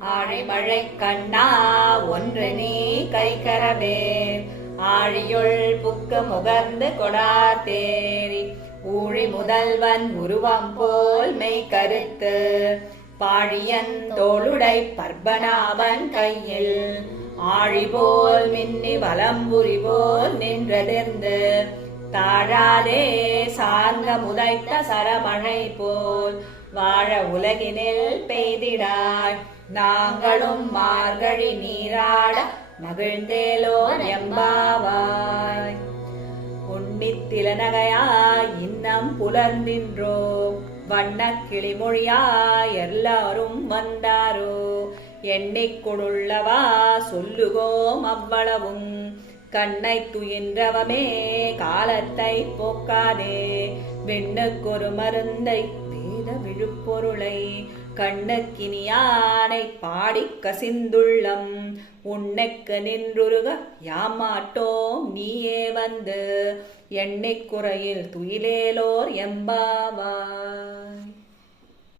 ஆழிமழை கண்ணா ஒன்று நீ கைகரவே ஆழியுள் புக்கு முகர்ந்து கொடார் தேரி ஊழி முதல்வன் உருவம் போல் மெய் கருத்து பாழியன் தோளுடை பர்பனாவன் கையில் ஆழி போல் மின்னி வலம்புரி போல் நின்றதிர்ந்து தாழாதே சார்ந்த முதைத்த சரமழை போல் வாழ உலகினில் பெய்திடாய் நாங்களும் மார்கழி நீராட மகிழ்ந்தேலோர் எம்பாவாய். உன்னித்திலனகையாய் இன்னம் புலர்ந்தின்றோ வண்ண கிளிமொழியாய் எல்லாரும் வந்தாரோ எண்ணிக்குழுள்ளவா சொல்லுகோம் அவ்வளவும் கண்ணை துயின்றவமே காலத்தை போக்காதே விண்ணுக்கொரு மருந்தை வேத விழுப்பொருளை கண்ணுக்கினியானை பாடி கசிந்துள்ளம் உன்னைக்கு நின்றுருக யாமாட்டோம் நீயே வந்து எண்ணிக்குறையில் துயிலேலோர் எம்பாவாய்.